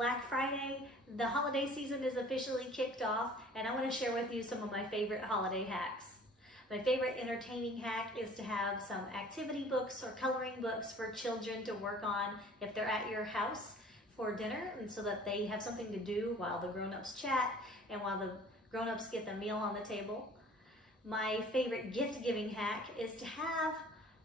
Black Friday. The holiday season is officially kicked off, and I want to share with you some of my favorite holiday hacks. My favorite entertaining hack is to have some activity books or coloring books for children to work on if they're at your house for dinner, and so that they have something to do while the grown-ups chat and while the grown-ups get the meal on the table. My favorite gift-giving hack is to have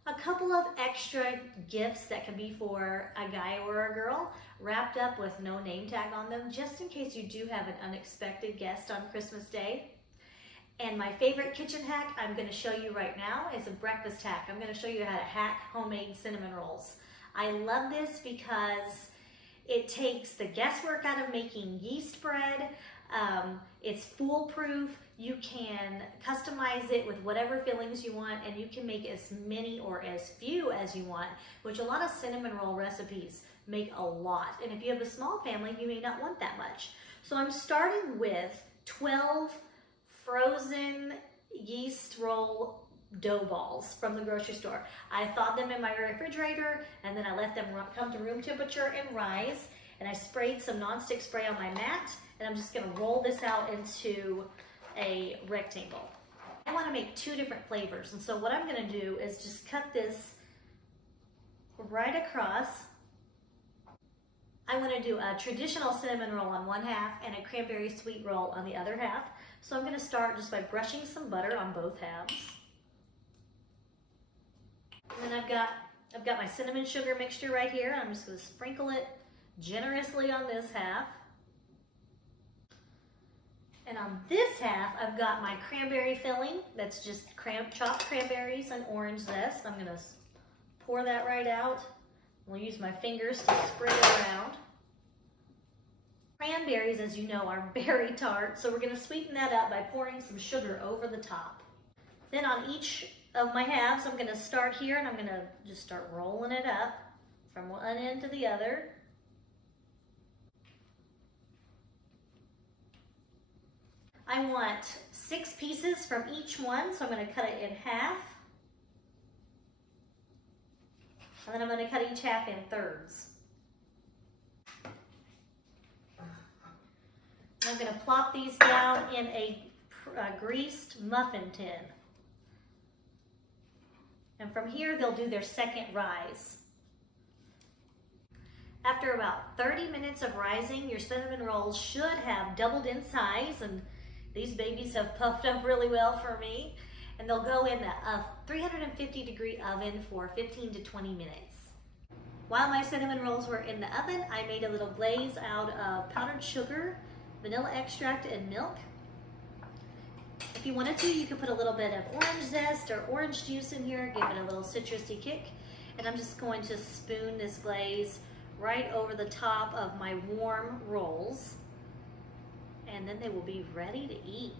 a couple of extra gifts that can be for a guy or a girl wrapped up with no name tag on them, just in case you do have an unexpected guest on Christmas Day. And my favorite kitchen hack I'm going to show you right now is a breakfast hack. I'm going to show you how to hack homemade cinnamon rolls. I love this because it takes the guesswork out of making yeast bread. It's foolproof. You can customize it with whatever fillings you want, and you can make as many or as few as you want, which a lot of cinnamon roll recipes make a lot. And if you have a small family, you may not want that much. So I'm starting with 12 frozen yeast roll dough balls from the grocery store. I thawed them in my refrigerator, and then I let them come to room temperature and rise. And I sprayed some nonstick spray on my mat, and I'm just gonna roll this out into a rectangle. I wanna make 2 different flavors, and so what I'm gonna do is just cut this right across. I wanna do a traditional cinnamon roll on one half and a cranberry sweet roll on the other half. So I'm gonna start just by brushing some butter on both halves. And then I've got my cinnamon sugar mixture right here. I'm just gonna sprinkle it generously on this half. And on this half, I've got my cranberry filling. That's just chopped cranberries and orange zest. I'm gonna pour that right out. We'll use my fingers to spread it around. Cranberries, as you know, are very tart, so we're gonna sweeten that up by pouring some sugar over the top. Then on each of my halves, I'm gonna start here, and I'm gonna just start rolling it up from one end to the other. I want 6 pieces from each one, so I'm going to cut it in half. And then I'm going to cut each half in thirds. I'm going to plop these down in a greased muffin tin. And from here, they'll do their second rise. After about 30 minutes of rising, your cinnamon rolls should have doubled in size, and these babies have puffed up really well for me, and they'll go in a 350-degree oven for 15 to 20 minutes. While my cinnamon rolls were in the oven, I made a little glaze out of powdered sugar, vanilla extract, and milk. If you wanted to, you could put a little bit of orange zest or orange juice in here, give it a little citrusy kick. And I'm just going to spoon this glaze right over the top of my warm rolls, and then they will be ready to eat.